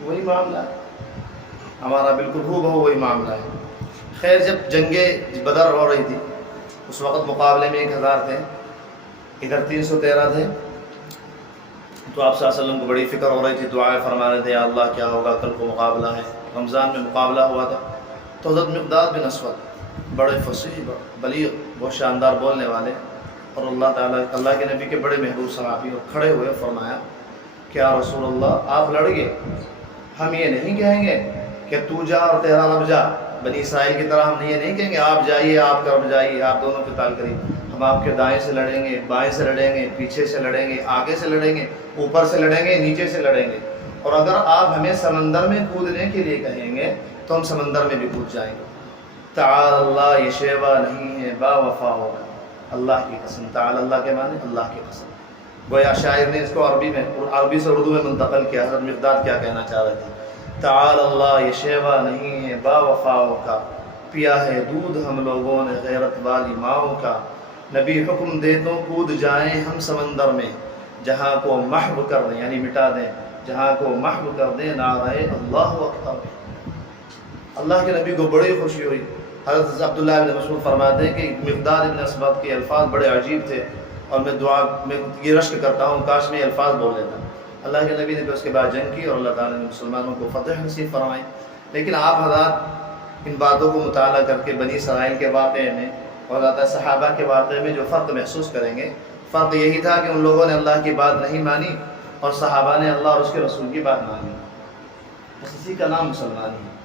وہی معاملہ ہے ہمارا، بالکل ہو بہو وہی معاملہ ہے۔ خیر، جب جنگ بدر ہو رہی تھی اس وقت مقابلے میں 1000 تھے، ادھر 313 تھے، تو آپ صلی اللہ علیہ وسلم کو بڑی فکر ہو رہی تھی، دعائیں فرما رہے تھے یا اللہ کیا ہوگا، کل کو مقابلہ ہے۔ رمضان میں مقابلہ ہوا تھا، تو حضرت مقداد بن اسود بڑے فصیح بلیغ بہت شاندار بولنے والے، اور اللہ کے نبی کے بڑے محبوب صحابی، اور کھڑے ہوئے فرمایا کہ یا رسول اللہ آپ لڑیے، ہم یہ نہیں کہیں گے کہ تو جا اور تیرا رب جا، بنی اسرائیل کی طرح ہم یہ نہیں کہیں گے آپ جائیے آپ کا رب جائیے، آپ دونوں قتال کریے، ہم آپ کے دائیں سے لڑیں گے، بائیں سے لڑیں گے، پیچھے سے لڑیں گے، آگے سے لڑیں گے، اوپر سے لڑیں گے، نیچے سے لڑیں گے، اور اگر آپ ہمیں سمندر میں کودنے کے لیے کہیں گے تو ہم سمندر میں بھی کود جائیں گے۔ تعال اللہ، یہ شیوا نہیں ہے با وفا ہوگا، اللہ کی قسم، تعال اللہ کے معنی اللہ کی قسم۔ گویا شاعر نے اس کو عربی سے اردو میں منتقل کیا، حضرت مقداد کیا کہنا چاہ رہے تھے، تعال اللہ، یہ شیوا نہیں ہے با وفاؤں کا، پیا ہے دودھ ہم لوگوں نے غیرت والی ماؤں کا، نبی حکم دے تو کود جائیں ہم سمندر میں، جہاں کو محو کر دیں یعنی مٹا دیں، جہاں کو محو کر دیں نعرہ اللہ اکبر۔ اللہ کے نبی کو بڑی خوشی ہوئی۔ حضرت عبداللہ بن مسعود فرماتے ہیں کہ مقداد بن اسود کے الفاظ بڑے عجیب تھے، اور میں یہ رشک کرتا ہوں کاش میں الفاظ بول لیتا۔ اللہ کے نبی نے پھر اس کے بعد جنگ کی اور اللہ تعالیٰ نے مسلمانوں کو فتح نصیب فرمائی۔ لیکن آپ حضرات ان باتوں کو مطالعہ کر کے بنی اسرائیل کے واقعے میں اور صحابہ کے واقعے میں جو فرق محسوس کریں گے، فرق یہی تھا کہ ان لوگوں نے اللہ کی بات نہیں مانی اور صحابہ نے اللہ اور اس کے رسول کی بات مانی۔ بس اسی کا نام مسلمانی ہے،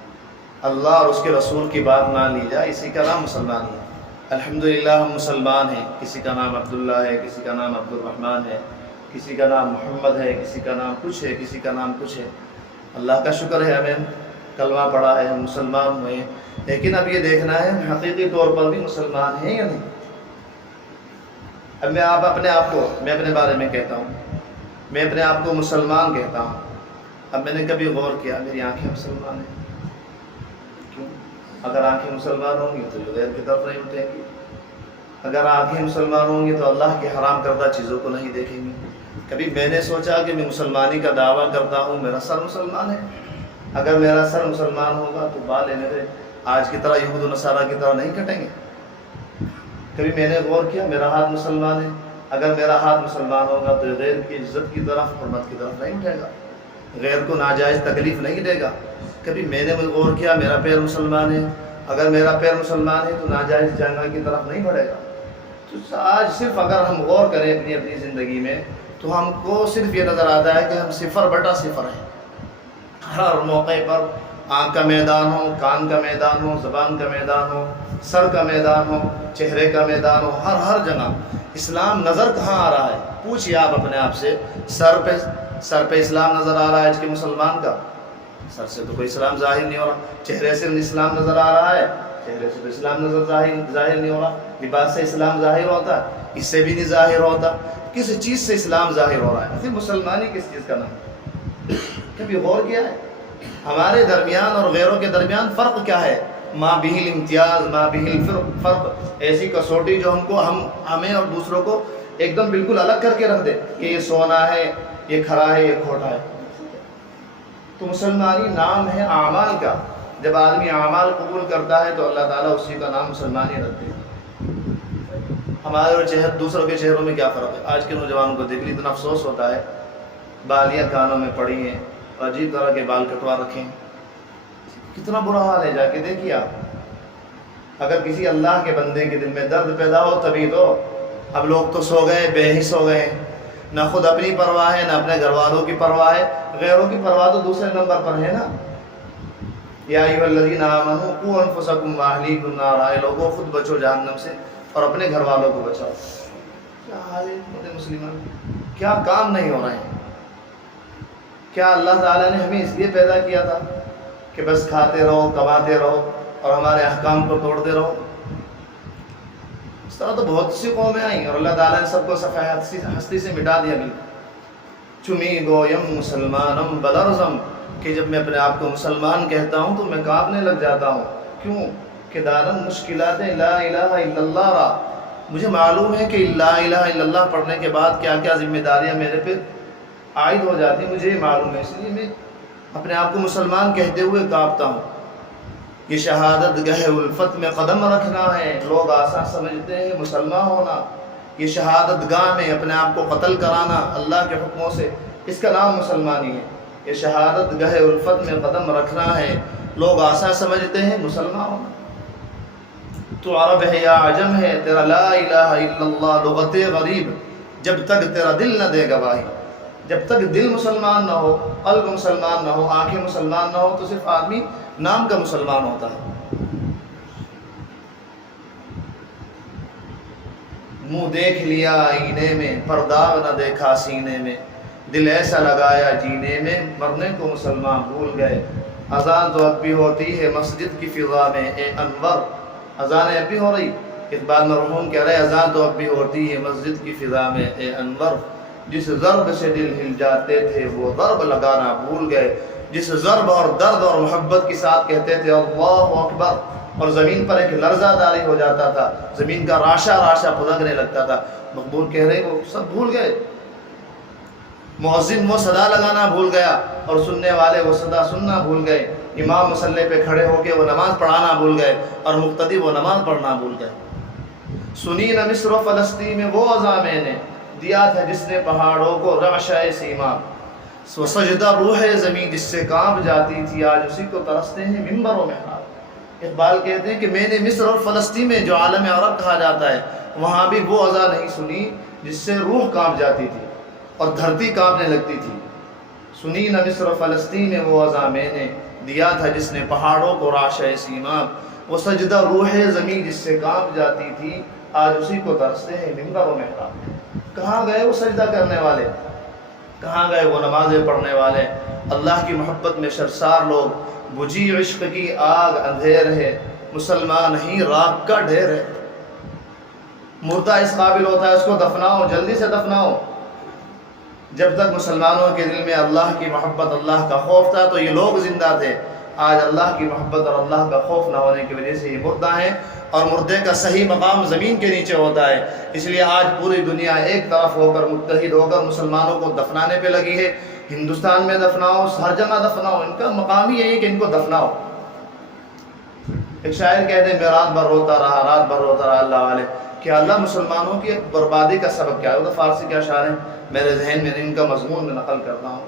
اللہ اور اس کے رسول کی بات مان لی جائے، اسی کا نام مسلمانی ہے۔ الحمدللہ ہم مسلمان ہیں، کسی کا نام عبداللہ ہے، کسی کا نام عبد الرحمن ہے، کسی کا نام محمد ہے، کسی کا نام کچھ ہے، کسی کا نام کچھ ہے۔ اللہ کا شکر ہے ہمیں کلمہ پڑھا ہے، ہم مسلمان ہوئے ہیں، لیکن اب یہ دیکھنا ہے ہم حقیقی طور پر بھی مسلمان ہیں یا نہیں۔ اب میں اپنے بارے میں کہتا ہوں، میں اپنے آپ کو مسلمان کہتا ہوں۔ اب میں نے کبھی غور کیا میری آنکھیں مسلمان ہیں، کیوں؟ اگر آنکھیں مسلمان ہوں گی تو جو غیر کی طرف نہیں اٹھیں گی، اگر آنکھیں مسلمان ہوں گی تو اللہ کی حرام کردہ چیزوں کو نہیں دیکھیں گی۔ کبھی میں نے سوچا کہ میں مسلمانی کا دعویٰ کرتا ہوں، میرا سر مسلمان ہے، اگر میرا سر مسلمان ہوگا تو بال میرے آج کی طرح یہود و نصارہ کی طرح نہیں کٹیں گے۔ کبھی میں نے غور کیا میرا ہاتھ مسلمان ہے، اگر میرا ہاتھ مسلمان ہوگا تو غیر کی عزت کی طرف، حرمت کی طرف نہیں اٹھے گا، غیر کو ناجائز تکلیف نہیں دے گا۔ کبھی میں نے غور کیا میرا پیر مسلمان ہے، اگر میرا پیر مسلمان ہے تو ناجائز جانور کی طرف نہیں بڑھے گا۔ تو آج صرف اگر ہم غور کریں اپنی زندگی میں تو ہم کو صرف یہ نظر آتا ہے کہ ہم 0/0 ہیں۔ ہر موقع پر آنکھ کا میدان ہو، کان کا میدان ہو، زبان کا میدان ہو، سر کا میدان ہو، چہرے کا میدان ہو، ہر جگہ اسلام نظر کہاں آ رہا ہے؟ پوچھئے آپ اپنے آپ سے، سر پہ اسلام نظر آ رہا ہے آج کے مسلمان کا؟ سر سے تو کوئی اسلام ظاہر نہیں ہو رہا۔ چہرے سے اسلام نظر آ رہا ہے؟ چہرے سے تو اسلام ظاہر نہیں ہو رہا۔ لباس سے اسلام ظاہر ہوتا ہے؟ اس سے بھی نہیں ظاہر ہوتا۔ کس چیز سے اسلام ظاہر ہو رہا ہے؟ پھر مسلمانی کس چیز کا نام؟ کبھی غور کیا ہے ہمارے درمیان اور غیروں کے درمیان فرق کیا ہے؟ ما بہ الامتیاز، ما بہ الفرق، ایسی کسوٹی جو ہمیں اور دوسروں کو ایک دم بالکل الگ کر کے رکھ دے کہ یہ سونا ہے، یہ کھرا ہے، یہ کھوٹا ہے۔ تو مسلمانی نام ہے اعمال کا، جب آدمی اعمال قبول کرتا ہے تو اللہ تعالیٰ اسی کا نام مسلمانی رکھتے ہیں۔ ہمارے اور دوسروں کے چہروں میں کیا فرق ہے؟ آج کے نوجوانوں کو دیکھ لی اتنا افسوس ہوتا ہے، بالیاں کانوں میں پڑی ہیں، عجیب طرح کے بال کٹوا رکھے ہیں، کتنا برا حال ہے، جا کے دیکھیے آپ۔ اگر کسی اللہ کے بندے کے دل میں درد پیدا ہو تبھی تو۔ اب لوگ تو سو گئے، بے حس ہو گئے ہیں، نہ خود اپنی پرواہ ہے، نہ اپنے گھر والوں کی پرواہ ہے، غیروں کی پرواہ تو دوسرے نمبر پر ہے نا۔ یا ایھا الذین آمنوا قوا انفسکم واہلیکم نارا، اے لوگوں خود بچو جہنم سے اور اپنے گھر والوں کو بچاؤ۔ کیا حال ہے امت مسلمان، کیا کام نہیں ہو رہے ہیں؟ کیا اللہ تعالیٰ نے ہمیں اس لیے پیدا کیا تھا کہ بس کھاتے رہو، کماتے رہو اور ہمارے احکام کو توڑتے رہو؟ اس طرح تو بہت سی قومیں آئیں اور اللہ تعالیٰ نے سب کو صفحہ ہستی سے مٹا دیا۔ بھی چمی گویم مسلمانم بلرزم، کہ جب میں اپنے آپ کو مسلمان کہتا ہوں تو میں کانپنے لگ جاتا ہوں۔ کیوں؟ کہ دارن مشکلات لا الہ الا اللہ را، مجھے معلوم ہے کہ لا الہ الا اللہ پڑھنے کے بعد کیا کیا ذمہ داریاں میرے پہ عائد ہو جاتی ہیں، مجھے یہ معلوم ہے، اس لیے میں اپنے آپ کو مسلمان کہتے ہوئے کانپتا ہوں۔ یہ شہادت گہ الفت میں قدم رکھنا ہے، لوگ آسان سمجھتے ہیں مسلمان ہونا۔ یہ شہادت گاہ میں اپنے آپ کو قتل کرانا اللہ کے حکموں سے، اس کا نام مسلمانی ہے۔ یہ شہادت گہ الفت میں قدم رکھنا ہے، لوگ آسان سمجھتے ہیں مسلمان ہونا۔ تو عرب ہے یا عجم ہے، تیرا لا الہ الا اللہ لغت غریب، جب تک تیرا دل نہ دے گواہی۔ جب تک دل مسلمان نہ ہو، قلب مسلمان نہ ہو، آنکھیں مسلمان نہ ہو، تو صرف آدمی نام کا مسلمان ہوتا ہے۔ منہ دیکھ لیا آئینے میں، پرداغ نہ دیکھا سینے میں، دل ایسا لگایا جینے میں، مرنے کو مسلمان بھول گئے۔ اذان تو اب بھی ہوتی ہے مسجد کی فضا میں، اے انور۔ اذان اب بھی ہو رہی، اقبال مرحوم کہہ رہے اذان تو اب بھی ہوتی ہے مسجد کی فضا میں، اے انور۔ جس ضرب سے دل ہل جاتے تھے وہ ضرب لگانا بھول گئے، جس ضرب اور درد اور محبت کے ساتھ کہتے تھے اللہ اکبر، اور زمین پر ایک لرزہ طاری ہو جاتا تھا، زمین کا راشا راشا پھدکنے لگتا تھا۔ مقبول کہہ رہے وہ سب بھول گئے۔ مؤذن وہ صدا لگانا بھول گیا، اور سننے والے وہ صدا سننا بھول گئے۔ امام مصلی پہ کھڑے ہو کے وہ نماز پڑھانا بھول گئے، اور مقتدی وہ نماز پڑھنا بھول گئے۔ سنی نہ مصر و فلسطین میں وہ عزا میں نے، دیا تھا جس نے پہاڑوں کو رعشہ سیما۔ سو سجدہ روح زمین جس سے کانپ جاتی تھی، آج اسی کو ترستے ہیں منبر و محراب۔ اقبال کہتے ہیں کہ میں نے مصر اور فلسطین میں جو عالم عرب کہا جاتا ہے، وہاں بھی وہ عزا نہیں سنی جس سے روح کانپ جاتی تھی اور دھرتی کانپنے لگتی تھی۔ سنی نہ مصر و فلسطین میں وہ عزا میں نے، دیا تھا جس نے پہاڑوں کو رعشہ سیماب۔ وہ سجدہ روح زمین جس سے کانپ جاتی تھی، آج اسی کو ترستے ہیں منبر و محراب۔ کہاں گئے وہ سجدہ کرنے والے؟ کہاں گئے وہ نمازیں پڑھنے والے؟ اللہ کی محبت میں سرشار لوگ، بجھی عشق کی آگ اندھیر ہے، مسلمان ہی راک کا ڈھیر ہے۔ مردہ اس قابل ہوتا ہے اس کو دفناؤ، جلدی سے دفناؤ۔ جب تک مسلمانوں کے دل میں اللہ کی محبت، اللہ کا خوف تھا تو یہ لوگ زندہ تھے۔ آج اللہ کی محبت اور اللہ کا خوف نہ ہونے کی وجہ سے یہ مردہ ہیں، اور مردے کا صحیح مقام زمین کے نیچے ہوتا ہے۔ اس لیے آج پوری دنیا ایک طرف ہو کر، متحد ہو کر مسلمانوں کو دفنانے پہ لگی ہے۔ ہندوستان میں دفناؤ، ہر جگہ دفناؤ، ان کا مقام ہی یہی ہے کہ ان کو دفناؤ۔ ایک شاعر کہتے ہیں میں رات بھر روتا رہا، رات بھر روتا رہا اللہ والے، کہ اللہ مسلمانوں کی بربادی کا سبب کیا ہے؟ وہ تو فارسی کیا شاعر ہیں، میرے ذہن میں ان کا مضمون میں نقل کرتا ہوں۔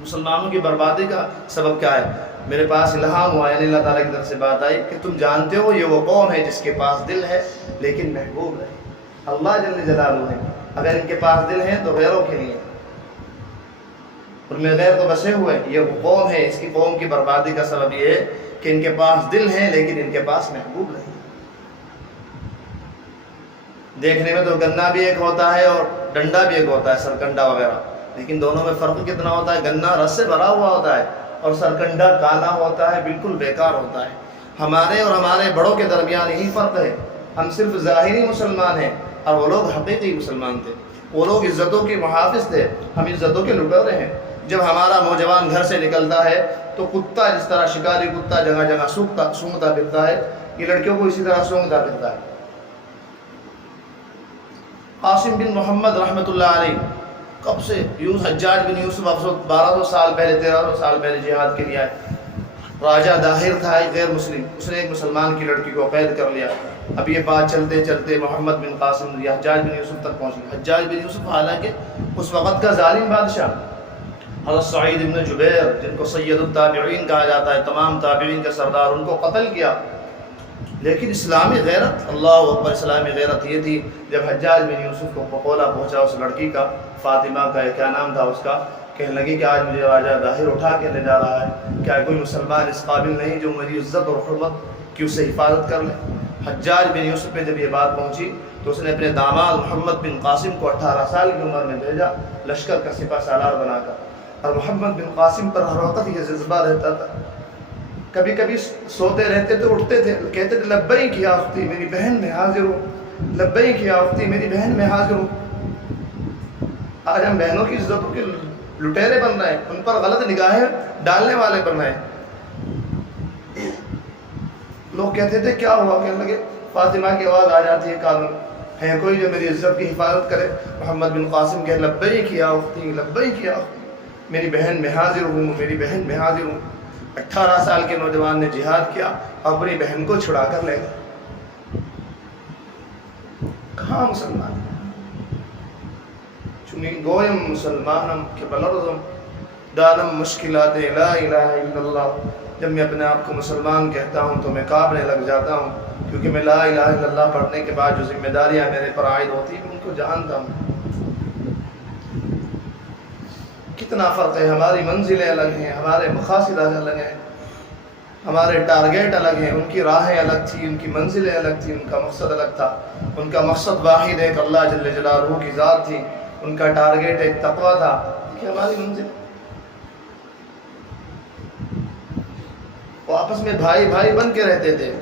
مسلمانوں کی بربادی کا سبب کیا ہے؟ میرے پاس الہام ہوا، یعنی اللہ تعالیٰ کی طرف سے بات آئی کہ تم جانتے ہو یہ وہ قوم ہے جس کے پاس دل ہے لیکن محبوب ہے۔ اللہ جل جلالہ ہے، اگر ان کے پاس دل ہے تو غیروں کے لیے، ان میں غیر تو بسے ہوئے، یہ وہ قوم ہے، اس کی قوم کی بربادی کا سبب یہ ہے کہ ان کے پاس دل ہے لیکن ان کے پاس محبوب نہیں۔ دیکھنے میں تو گنا بھی ایک ہوتا ہے اور ڈنڈا بھی ایک ہوتا ہے، سرکنڈا وغیرہ، لیکن دونوں میں فرق کتنا ہوتا ہے؟ گنا رس سے بھرا ہوا ہوتا ہے اور سرکنڈا کالا ہوتا ہے، بالکل بیکار ہوتا ہے۔ ہمارے اور ہمارے بڑوں کے درمیان یہی فرق ہے، ہم صرف ظاہری مسلمان ہیں اور وہ لوگ حقیقی مسلمان تھے۔ وہ لوگ عزتوں کے محافظ تھے، ہم عزتوں کے لٹورے ہیں۔ جب ہمارا نوجوان گھر سے نکلتا ہے تو کتا جس طرح شکاری کتا جگہ جگہ سونگتا پھرتا ہے، یہ لڑکیوں کو اسی طرح سونگتا پھرتا ہے۔ قاسم بن محمد رحمۃ اللہ علیہ کب سے حجاج بن یوسف 1200 سال پہلے 1300 سال پہلے جہاد کے لیے آئے۔ راجہ داہر تھا ایک غیر مسلم، اس نے ایک مسلمان کی لڑکی کو قید کر لیا۔ اب یہ بات چلتے چلتے محمد بن قاسم یا حجاج بن یوسف تک پہنچی۔ حجاج بن یوسف حالانکہ اس وقت کا ظالم بادشاہ، حضرت سعید بن جبیر جن کو سید التابعین کہا جاتا ہے، تمام تابعین کا سردار، ان کو قتل کیا۔ لیکن اسلامی غیرت، اللہ اکبر، اسلامی غیرت یہ تھی جب حجاج بن یوسف کو پقولہ پہنچا اس لڑکی کا، فاطمہ کا، کیا نام تھا اس کا، کہنے لگی کہ آج مجھے راجہ داہر اٹھا کے لے جا رہا ہے، کیا کوئی مسلمان اس قابل نہیں جو میری عزت اور حرمت کی اس سے حفاظت کر لے؟ حجاج بن یوسف پہ جب یہ بات پہنچی تو اس نے اپنے داماد محمد بن قاسم کو 18 سال کی عمر میں بھیجا لشکر کا سپہ سالار بنا کر، اور محمد بن قاسم پر ہر وقت یہ جذبہ رہتا تھا۔ کبھی کبھی سوتے رہتے تو اٹھتے تھے، کہتے تھے لبیک یا اختی، میری بہن میں حاضر ہوں، لبیک یا اختی، میری بہن میں حاضر ہوں۔ آج ہم بہنوں کی عزتوں کے لٹیرے بن رہے ہیں، ان پر غلط نگاہیں ڈالنے والے بن رہے ہیں۔ لوگ کہتے تھے کیا ہوا؟ کہنے لگے فاطمہ کی آواز آ جاتی ہے کان میں، ہے کوئی جو میری عزت کی حفاظت کرے؟ محمد بن قاسم کہ لبیک یا اختی، لبیک یا اختی۔ میری بہن میں حاضر ہوں، میری بہن میں حاضر ہوں۔ 18 سال کے نوجوان نے جہاد کیا، اپنی بہن کو چھڑا کر لے گئے۔ کہاں مسلمان؟ چنین گویم مسلمانم کہ بلرزم دانم مشکلات لا الہ الا اللہ۔ جب میں اپنے آپ کو مسلمان کہتا ہوں تو میں کانپنے لگ جاتا ہوں، کیونکہ میں لا الہ الا اللہ پڑھنے کے بعد جو ذمہ داریاں میرے پر عائد ہوتی ہیں ان کو جانتا ہوں۔ کتنا فرق ہے، ہماری منزلیں الگ ہیں، ہمارے مقاصد الگ ہیں، ہمارے ٹارگیٹ الگ ہیں، ان کی راہیں الگ تھی، ان کی منزلیں الگ تھی، ان کا مقصد الگ تھا۔ ان کا مقصد واحد ایک اللہ جل جلالہ کی ذات تھی، ان کا ٹارگیٹ ایک تقویٰ تھا، کہ ہماری منزل۔ وہ آپس میں بھائی بھائی بن کے رہتے تھے۔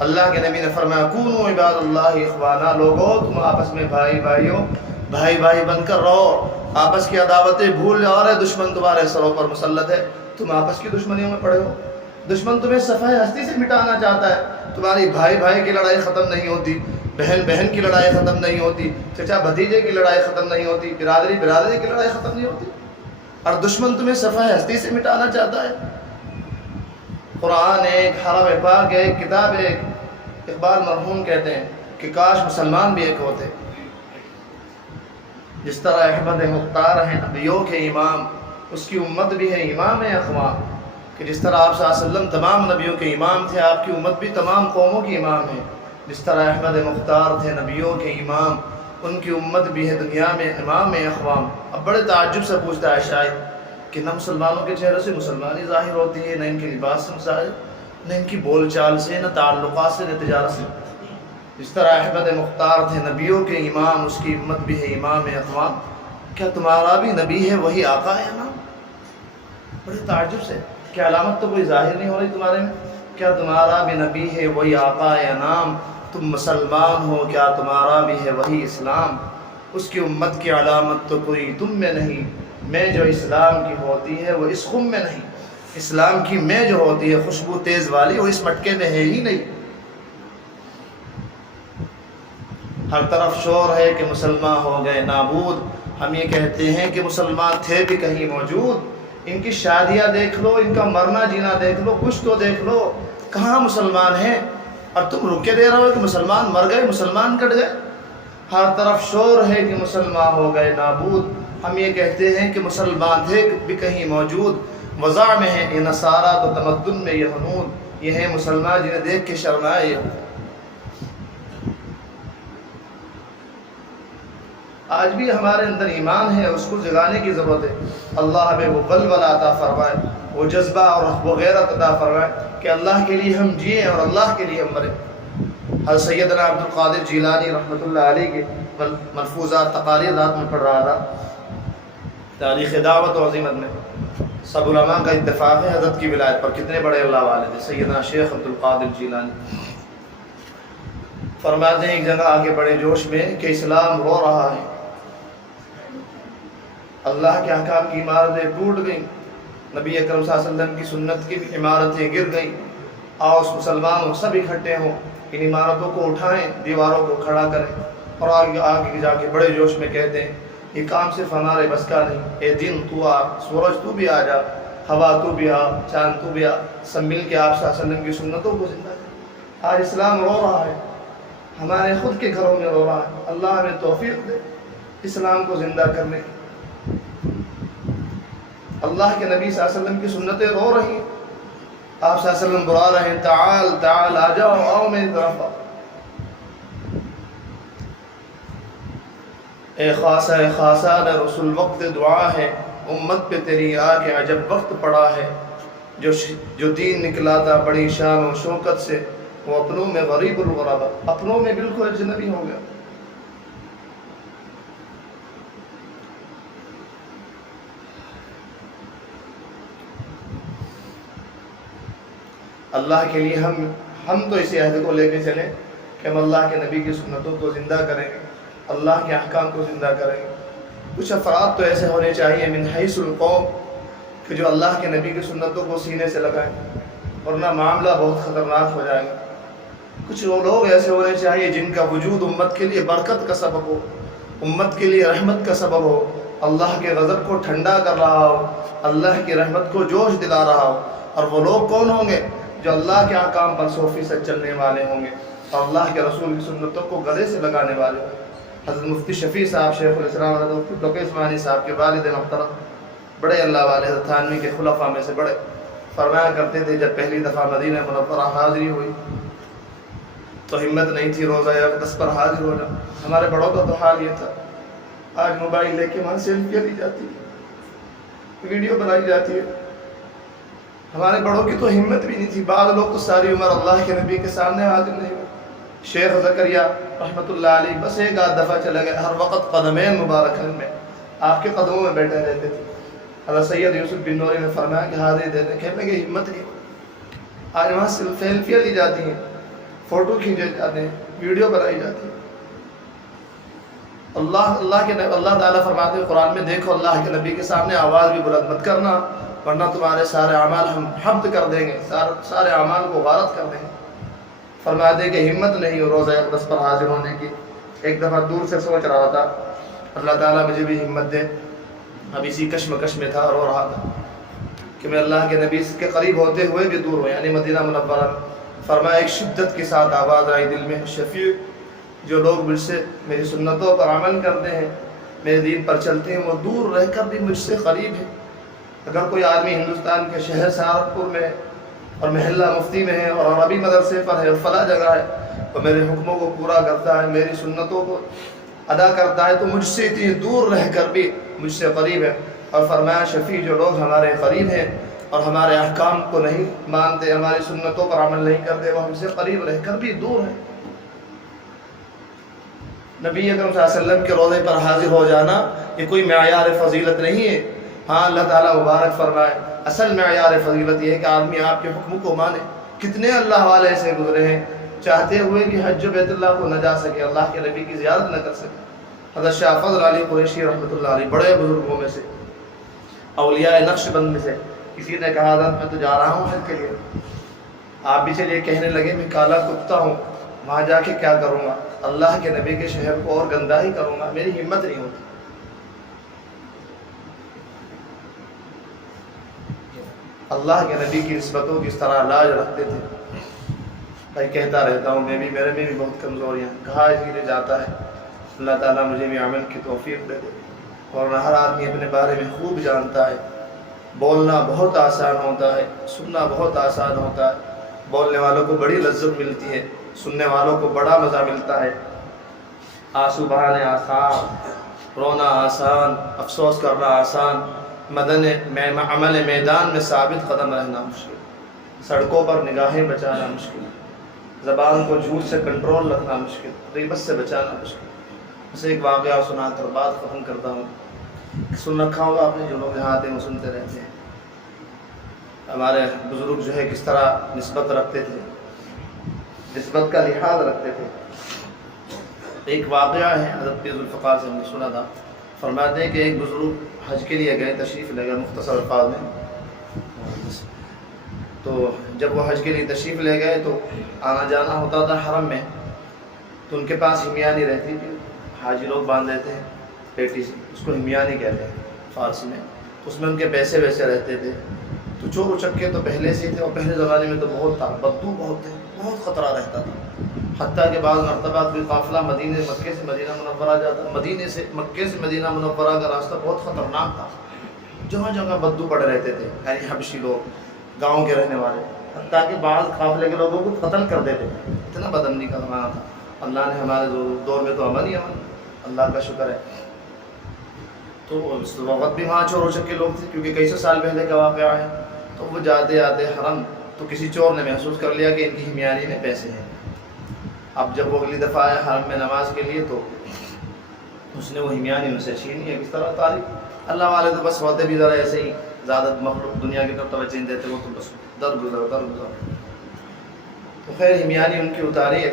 اللہ کے نبی نے فرمایا کونوا عباد اللہ اخوانا، لوگوں تم آپس میں بھائی بھائی بن کر رہو، آپس کی عداوتیں بھول جاؤ۔ اور دشمن تمہارے سروں پر مسلط ہے، تم آپس کی دشمنیوں میں پڑے ہو۔ دشمن تمہیں صفحہ ہستی سے مٹانا چاہتا ہے، تمہاری بھائی کی لڑائی ختم نہیں ہوتی، بہن کی لڑائی ختم نہیں ہوتی، چچا بھتیجے کی لڑائی ختم نہیں ہوتی، برادری کی لڑائی ختم نہیں ہوتی، اور دشمن تمہیں صفحہ ہستی سے مٹانا چاہتا ہے۔ قرآن ایک، حرم پاک ایک، کتاب ایک۔ اقبال مرحوم کہتے ہیں کہ کاش مسلمان بھی ایک ہوتے، جس طرح احمد مختار ہیں نبیوں کے امام، اس کی امت بھی ہے امام اقوام، کہ جس طرح آپ صلی اللہ علیہ وسلم تمام نبیوں کے امام تھے، آپ کی امت بھی تمام قوموں کی امام ہے۔ جس طرح احمد مختار تھے نبیوں کے امام، ان کی امت بھی ہے دنیا میں امام اقوام۔ اب بڑے تعجب سے پوچھتا ہے شاعر کہ نہ مسلمانوں کے چہرے سے مسلمانی ظاہر ہوتی ہے، نہ ان کے لباس سے ظاہر، نہ ان کی بول چال سے، نہ تعلقات سے، نہ تجارت سے۔ جس طرح احمد مختار تھے نبیوں کے امام، اس کی امت بھی ہے امام اقوام، کیا تمہارا بھی نبی ہے وہی آقا ہے نا؟ بڑے تعجب سے، کیا علامت تو کوئی ظاہر نہیں ہو رہی تمہارے میں؟ کیا تمہارا بھی نبی ہے وہی آقا انام؟ تم مسلمان ہو، کیا تمہارا بھی ہے وہی اسلام؟ اس کی امت کی علامت تو کوئی تم میں نہیں، میں جو اسلام کی ہوتی ہے وہ اس خم میں نہیں۔ اسلام کی میں جو ہوتی ہے خوشبو تیز والی، وہ اس مٹکے میں ہے ہی نہیں۔ ہر طرف شور ہے کہ مسلمان ہو گئے نابود، ہم یہ کہتے ہیں کہ مسلمان تھے بھی کہیں موجود۔ ان کی شادیاں دیکھ لو، ان کا مرنا جینا دیکھ لو، کچھ تو دیکھ لو، کہاں مسلمان ہیں؟ اور تم رک کے دے رہے ہو کہ مسلمان مر گئے، مسلمان کٹ گئے۔ ہر طرف شور ہے کہ مسلمان ہو گئے نابود، ہم یہ کہتے ہیں کہ مسلمان تھے بھی کہیں موجود۔ وضع میں ہے یہ نصارہ تو تمدن میں یہ ہنود، یہ ہے مسلمان جنہیں دیکھ کے شرمائے یہ۔ آج بھی ہمارے اندر ایمان ہے، اس کو جگانے کی ضرورت ہے۔ اللہ ہمیں وہ ولولہ عطا فرمائے، وہ جذبہ اور وہ غیرت عطا فرمائے کہ اللہ کے لیے ہم جئیں اور اللہ کے لیے ہم مریں۔ حضرت سیدنا عبد القادر جیلانی رحمۃ اللہ علیہ کے ملفوظات تقاریر رات میں پڑھ رہا تھا، تاریخ دعوت و عظیمت میں سب علماء کا اتفاق ہے حضرت کی ولایت پر۔ کتنے بڑے اللہ والے تھے سیدنا شیخ عبد القادر جیلانی۔ فرماتے ہیں ایک جگہ آگے بڑے جوش میں کہ اسلام رو رہا ہے، اللہ کے احکام کی عمارتیں ٹوٹ گئیں، نبی اکرم صلی اللہ علیہ وسلم کی سنت کی عمارتیں گر گئیں، آؤ مسلمان سب اکٹھے ہوں، ان عمارتوں کو اٹھائیں، دیواروں کو کھڑا کریں۔ اور آگے جا کے بڑے جوش میں کہتے ہیں یہ کام صرف ہمارے بس کا نہیں، اے دن تو آ، سورج تو بھی آ جا، ہوا تو بھی آ، چاند تو بھی آ، سب مل کے آپ صلی اللہ علیہ وسلم کی سنتوں کو زندہ کریں۔ آج اسلام رو رہا ہے، ہمارے خود کے گھروں میں رو رہا ہے، اللہ ہمیں توفیق دے اسلام کو زندہ کرنے کی۔ اللہ کے نبی صلی اللہ علیہ وسلم کی سنتیں رو رہی ہیں، آپ صلی اللہ علیہ وسلم بلا رہے ہیں تعال تعال، آ جاؤ، آؤ میری طرف آؤ۔ اے خاصان رسول وقت دعا ہے، امت پہ تیری آ کے عجب وقت پڑا ہے۔ جو دین نکلا تھا بڑی شان و شوکت سے، وہ اپنوں میں غریب الغربا، اپنوں میں بالکل اجنبی ہو گیا۔ اللہ کے لیے ہم تو اسی عہد کو لے کے چلیں کہ ہم اللہ کے نبی کی سنتوں کو زندہ کریں گے، اللہ کے احکام کو زندہ کریں گے۔ کچھ افراد تو ایسے ہونے چاہیے من حیث القوم کہ جو اللہ کے نبی کی سنتوں کو سینے سے لگائیں، ورنہ معاملہ بہت خطرناک ہو جائے گا۔ کچھ وہ لوگ ایسے ہونے چاہیے جن کا وجود امت کے لیے برکت کا سبب ہو، امت کے لیے رحمت کا سبب ہو، اللہ کے غضب کو ٹھنڈا کر رہا ہو، اللہ کی رحمت کو جوش دلا رہا ہو۔ اور وہ لوگ کون ہوں گے؟ جو اللہ کے احکام پر 100% چلنے والے ہوں گے اور اللہ کے رسول کی سنتوں کو گلے سے لگانے والے ہوں گے۔ حضرت مفتی شفیع صاحب شیخ الاسلام حضرت مفتی تقی عثمانی صاحب کے والد محترم، بڑے اللہ والے، حضرت تھانوی کے خلفاء میں سے بڑے، فرمایا کرتے تھے جب پہلی دفعہ مدینہ منورہ حاضری ہوئی تو ہمت نہیں تھی روزہ اقدس پر حاضر ہونا۔ ہمارے بڑوں کا تو حال یہ تھا، آج موبائل لے کے وہاں سیلفیاں لی جاتی ہے، ویڈیو بنائی جاتی ہے۔ ہمارے بڑوں کی تو ہمت بھی نہیں تھی، بعض لوگ تو ساری عمر اللہ کے نبی کے سامنے حاضر نہیں ہوئے۔ شیخ زکریا رحمۃ اللہ علیہ بس ایک آدھ دفعہ چلے گئے، ہر وقت قدمین مبارکین میں آپ کے قدموں میں بیٹھے رہتے تھے۔ حضرت سید یوسف بن نوری نے فرمایا کہ حاضری دیتے، کہنے لگے ہمت نہیں ہوتی۔ آج وہاں سیلفیاں لی جاتی ہیں، فوٹو کھینچے جاتے ہیں، ویڈیو بنائی جاتی ہے۔ اللہ تعالیٰ فرماتے ہیں قرآن میں، دیکھو اللہ کے نبی کے سامنے آواز بھی بلند مت کرنا ورنہ تمہارے سارے اعمال ہم حبط کر دیں گے، سارے اعمال کو غارت کر دیں گے۔ فرماتے کہ ہمت نہیں ہو روزہ اقدس پر حاضر ہونے کی۔ ایک دفعہ دور سے سوچ رہا تھا اللہ تعالیٰ مجھے بھی ہمت دے، اب اسی کشمکش میں تھا، رو رہا تھا کہ میں اللہ کے نبی کے قریب ہوتے ہوئے بھی دور ہوں، یعنی مدینہ منورہ میں۔ فرمایا ایک شدت کے ساتھ آواز آئی دل میں، شفیع جو لوگ مجھ سے میری سنتوں پر عمل کرتے ہیں، میرے دین پر چلتے ہیں، وہ دور رہ کر بھی مجھ سے قریب ہے۔ اگر کوئی آدمی ہندوستان کے شہر سہارنپور میں اور محلہ مفتی میں ہے اور عربی مدرسے پر ہے اور فلاں جگہ ہے، وہ میرے حکموں کو پورا کرتا ہے، میری سنتوں کو ادا کرتا ہے، تو مجھ سے اتنی دور رہ کر بھی مجھ سے قریب ہے۔ اور فرمایا شفیع جو لوگ ہمارے قریب ہیں اور ہمارے احکام کو نہیں مانتے، ہماری سنتوں پر عمل نہیں کرتے، وہ ہم سے قریب رہ کر بھی دور ہیں۔ نبی اکرم صلی اللہ علیہ وسلم کے روضے پر حاضر ہو جانا یہ کوئی معیار فضیلت نہیں ہے۔ ہاں اللہ تعالیٰ مبارک فرمائے، اصل معیار فضیلت یہ ہے کہ آدمی آپ کے حکم کو مانے۔ کتنے اللہ والے ایسے گزرے ہیں چاہتے ہوئے بھی حج بیت اللہ کو نہ جا سکے، اللہ کے نبی کی زیارت نہ کر سکے۔ حضرت شاہ فضل علی قریشی رحمۃ اللہ علیہ بڑے بزرگوں میں سے، اولیاء نقش بند میں سے، کسی نے کہا حضرت میں تو جا رہا ہوں حج کے لیے، آپ بھی چلیے۔ کہنے لگے میں کالا کتا ہوں، وہاں جا کے کیا کروں گا؟ اللہ کے نبی کے شہر کو اور گندہ ہی کروں گا، میری ہمت نہیں ہوتی۔ اللہ کے نبی کی نسبتوں کی اس طرح لاج رکھتے تھے۔ بھائی کہتا رہتا ہوں میں بھی، میرے میں بھی بہت کمزوریاں، کہا دھیرے جاتا ہے۔ اللہ تعالیٰ مجھے بھی عمل کی توفیق دے دے۔ اور ہر آدمی اپنے بارے میں خوب جانتا ہے، بولنا بہت آسان ہوتا ہے، سننا بہت آسان ہوتا ہے۔ بولنے والوں کو بڑی لذت ملتی ہے، سننے والوں کو بڑا مزہ ملتا ہے۔ آنسو بہانے آسان، رونا آسان، افسوس کرنا آسان، عمل میدان میں ثابت قدم رہنا مشکل، سڑکوں پر نگاہیں بچانا مشکل، زبان کو جھوٹ سے کنٹرول رکھنا مشکل، غیبت سے بچانا مشکل۔ اسے ایک واقعہ سنا کر بات ختم کرتا ہوں۔ سن رکھا ہوگا آپ نے، جو لوگ یہاں آتے ہیں وہ سنتے رہتے ہیں۔ ہمارے بزرگ جو ہے کس طرح نسبت رکھتے تھے، نسبت کا لحاظ رکھتے تھے۔ ایک واقعہ ہے حضرت ذوالفقار سے ہم نے سنا تھا، فرماتے ہیں کہ ایک بزرگ حج کے لیے گئے، تشریف لے گئے مختصر الفاظ میں۔ تو جب وہ حج کے لیے تشریف لے گئے تو آنا جانا ہوتا تھا حرم میں، تو ان کے پاس ہمیانی رہتی تھی، حاجی لوگ باندھ دیتے ہیں پیٹی سے، اس کو ہمیانی کہتے ہیں فارسی میں۔ تو اس میں ان کے پیسے ویسے رہتے تھے۔ تو چور اچکے تو پہلے سے ہی تھے، اور پہلے زمانے میں تو بہت تھا، بدبو بہت تھے، بہت خطرہ رہتا تھا۔ حتیٰ کہ بعض مرتبہ کوئی قافلہ مکے سے مدینہ منورہ جاتا، مکے سے مدینہ منورہ کا راستہ بہت خطرناک تھا، جگہ جگہ بدبو پڑے رہتے تھے، یعنی حبشی لوگ، گاؤں کے رہنے والے، حتیٰ کہ بعض قافلے کے لوگوں کو قتل کر دیتے تھے، اتنا بدامنی کا زمانہ تھا۔ اللہ نے ہمارے دور میں تو امن ہی امن، اللہ کا شکر ہے۔ تو اس وقت بھی وہاں چور اچکے لوگ تھے، کیونکہ کئی سو سال پہلے کا واقعہ ہے۔ تو وہ جاتے آتے حرم، تو کسی چور نے محسوس کر لیا کہ ان کی ہمیانی میں پیسے ہیں۔ اب جب وہ اگلی دفعہ آیا حرم میں نماز کے لیے، تو اس نے وہ ہمیانی ان سے چھینی ہے۔ کس طرح تاریخ، اللہ والے تو بس ہوتے بھی ذرا ایسے ہی، زیادہ مخلوق دنیا کی طرف توجہ نہیں دیتے، وہ تو بس در گزر۔ تو خیر ہمیانی ان کی اتاری ہے۔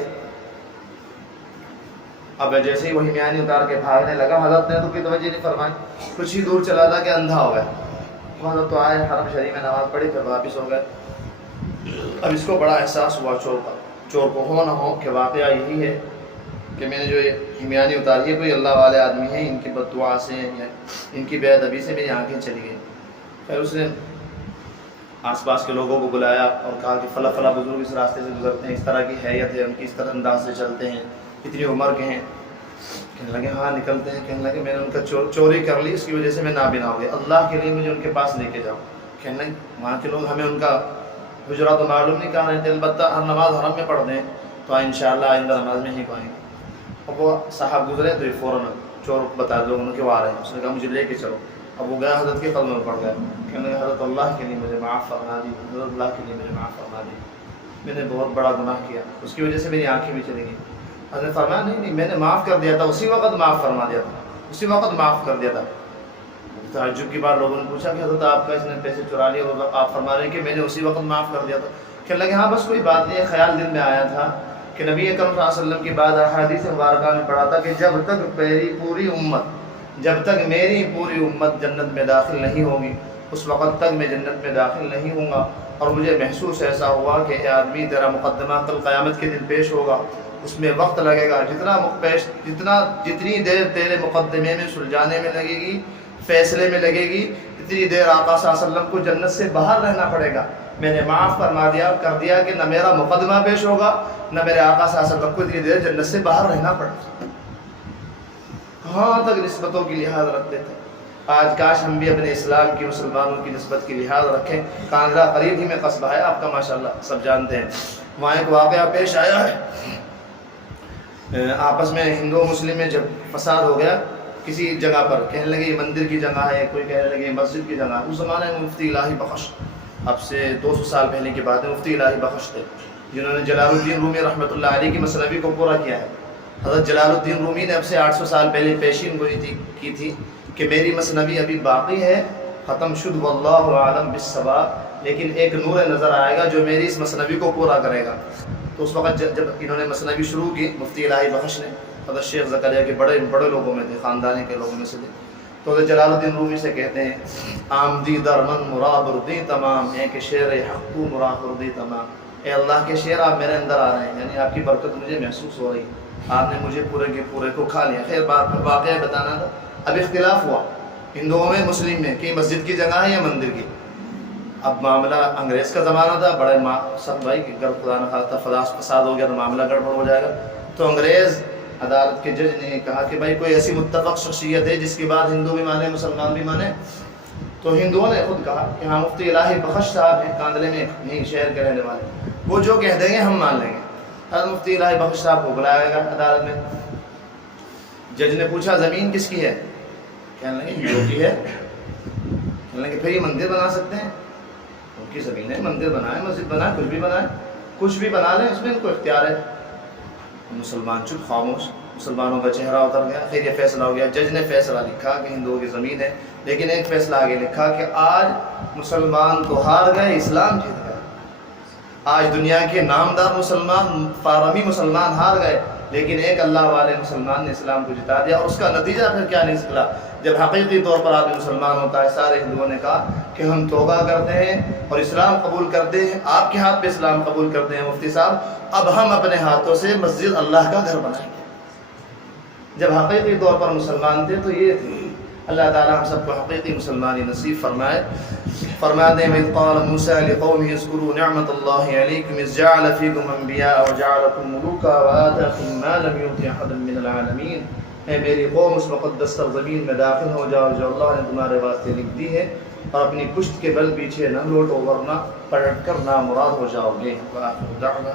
اب جیسے ہی وہ ہمیانی اتار کے بھاگنے لگا، حضرت نے تو کوئی توجہ نہیں فرمائی، کچھ ہی دور چلا تھا کہ اندھا ہو گیا۔ حضرت تو آئے، حرم شریف میں نماز پڑھی، پھر واپس ہو گئے۔ اب اس کو بڑا احساس ہوا چور کو ہو نہ ہو کہ واقعہ یہی ہے، کہ میں نے جو یہ ہمیانی اتاری ہے کوئی اللہ والے آدمی ہیں، ان کی بد دعا سے یا ان کی بے ادبی سے میری آنکھیں چلی گئی۔ پھر اس نے آس پاس کے لوگوں کو بلایا اور کہا کہ فلاں فلاں بزرگ اس راستے سے گزرتے ہیں، اس طرح کی حیت ہے ان کی، اس طرح انداز سے چلتے ہیں، اتنی عمر کے ہیں۔ کہنے لگے ہاں نکلتے ہیں۔ کہنے لگے میں نے ان کا چوری کر لی، اس کی وجہ سے میں نابینا ہو گیا، اللہ کے لیے مجھے ان کے پاس لے کے جاؤ۔ کہنے لگے وہاں کے لوگ ہمیں ان کا حجرا تو معلوم نہیں کہاں رہتے، البتہ ہر نماز حرم میں پڑھ دیں تو انشاءاللہ آئندہ نماز میں ہی پائیں گے۔ اب وہ صاحب گزرے تو یہ فوراً چور بتا دو ان کے وہ آ رہے ہیں، اس نے کہا مجھے لے کے چلو۔ اب وہ گیا حضرت کے قدموں میں پڑ گیا، کہنے لگا حضرت اللہ کے لیے مجھے معاف فرما دی، حضرت اللہ کے لیے مجھے معاف فرما دی، میں نے بہت بڑا گناہ کیا، اس کی وجہ سے میری آنکھیں بھی چلی گئیں۔ حضرت نے فرمایا نہیں میں نے معاف کر دیا تھا، اسی وقت معاف فرما دیا تھا، اسی وقت معاف کر دیا تھا۔ تعجب کی بات لوگوں نے پوچھا کہ حضرت آپ کا اس نے پیسے چرا لیے اور آپ فرما رہے ہیں کہ میں نے اسی وقت معاف کر دیا تھا۔ کہنے لگے ہاں بس کوئی بات نہیں ہے، خیال دل میں آیا تھا کہ نبی اکرم صلی اللہ علیہ وسلم کی بعد احادیث مبارکہ میں پڑھا تھا کہ جب تک میری پوری امت جنت میں داخل نہیں ہوگی اس وقت تک میں جنت میں داخل نہیں ہوں گا۔ اور مجھے محسوس ایسا ہوا کہ اے آدمی تیرا مقدمہ کل قیامت کے دن پیش ہوگا، اس میں وقت لگے گا، جتنی دیر تیرے مقدمے میں سلجھانے میں لگے گی، فیصلے میں لگے گی، اتنی دیر آقا صلی اللہ علیہ وسلم کو جنت سے باہر رہنا پڑے گا۔ میں نے معاف فرما دیا کر دیا کہ نہ میرا مقدمہ پیش ہوگا نہ میرے آقا صلی اللہ علیہ وسلم کو اتنی دیر جنت سے باہر رہنا پڑے گا۔ کہاں تک نسبتوں کی لحاظ رکھتے تھے۔ آج کاش ہم بھی اپنے اسلام کی، مسلمانوں کی نسبت کی لحاظ رکھیں۔ کاندھرا قریب ہی میں قصبہ ہے آپ کا ماشاءاللہ سب جانتے ہیں، وہاں ایک واقعہ پیش آیا ہے، آپس میں ہندو مسلم میں جب فساد ہو گیا کسی جگہ پر، کہنے لگے یہ مندر کی جگہ ہے، کوئی کہنے لگے یہ مسجد کی جگہ ہے۔ اس زمانے میں مفتی الہی بخش، اب سے 200 سال پہلے کی بات ہے، مفتی الہی بخش تھے جنہوں نے جلال الدین رومی رحمۃ اللہ علیہ کی مثنوی کو پورا کیا ہے۔ حضرت جلال الدین رومی نے اب سے 800 سال پہلے پیشین گوئی کی تھی کہ میری مثنوی ابھی باقی ہے، ختم شد واللہ عالم بالصواب، لیکن ایک نور نظر آئے گا جو میری اس مثنوی کو پورا کرے گا۔ تو اس وقت جب انہوں نے مثنوی شروع کی مفتی الہی بخش نے، حضرت شیخ زکریا کے بڑے لوگوں میں تھے، خاندانی کے لوگوں میں سے تھے، تو حضرت جلال الدین رومی سے کہتے ہیں آمدی در من مرابردی تمام، ہے کہ شعر حق تو مرابردی تمام، اے اللہ کے شعر آپ میرے اندر آ رہے ہیں، یعنی آپ کی برکت مجھے محسوس ہو رہی ہے، آپ نے مجھے پورے کے پورے کو کھا لیا۔ خیر بات واقعہ بتانا تھا، اب اختلاف ہوا ہندوؤں میں مسلم میں کہ مسجد کی جگہ ہے یا مندر کی۔ اب معاملہ انگریز کا زمانہ تھا، بڑے سب بھائی کہ اگر خدا نہ خواستہ فساد ہو گیا تو معاملہ گڑبڑ ہو جائے گا، تو انگریز عدالت کے جج نے کہا کہ بھائی کوئی ایسی متفق شخصیت ہے جس کے بعد ہندو بھی مانے مسلمان بھی مانے، تو ہندوؤں نے خود کہا کہ ہاں مفتی الہی بخش صاحب ہیں، کاندلے میں نہیں شہر کے رہنے والے، وہ جو کہہ دیں گے ہم مان لیں گے۔ حضرت مفتی الہی بخش صاحب کو بلایا گیا عدالت میں، جج نے پوچھا زمین کس کی ہے؟ کہنے لگے ہندوؤں کی ہے۔ کہنے لگے پھر یہ مندر بنا سکتے ہیں؟ ان کی زمین ہے، مندر بنائے، مسجد بنائے، کچھ بھی بنا لیں، اس میں ان کو اختیار ہے۔ مسلمان چپ خاموش، مسلمانوں کا چہرہ اتر گیا۔ پھر یہ فیصلہ ہو گیا، جج نے فیصلہ لکھا کہ ہندوؤں کی زمین ہے، لیکن ایک فیصلہ آگے لکھا کہ آج مسلمان تو ہار گئے، اسلام جیت گئے۔ آج دنیا کے نامدار مسلمان، فارمی مسلمان ہار گئے، لیکن ایک اللہ والے مسلمان نے اسلام کو جتا دیا۔ اور اس کا نتیجہ پھر کیا نکلا؟ جب حقیقی طور پر آدمی مسلمان ہوتا ہے، سارے ہندوؤں نے کہا کہ ہم توبہ کرتے ہیں اور اسلام قبول کرتے ہیں، آپ کے ہاتھ پہ اسلام قبول کرتے ہیں مفتی صاحب، اب ہم اپنے ہاتھوں سے مسجد اللہ کا گھر بنائیں گے۔ جب حقیقی طور پر مسلمان تھے تو یہ تھے۔ اللہ تعالیٰ ہم سب کو حقیقی مسلمانی نصیب فرمائے۔ فرماتے ہیں اذ قال موسیٰ لقومه اذکروا نعمت اللہ علیکم اذ جعل فیکم انبیاء وجعلکم ملوکا وآتاکم ما لم یؤت احدا من العالمین، اے میری قوم اس مقدس سرزمین میں داخل ہو جاؤ جو اللہ نے تمہارے واسطے لکھ دی ہے، اور اپنی پشت کے بل پیچھے نہ لوٹو ورنہ پلٹ کر نامراد ہو جاؤ گے۔ وآخر دعوانا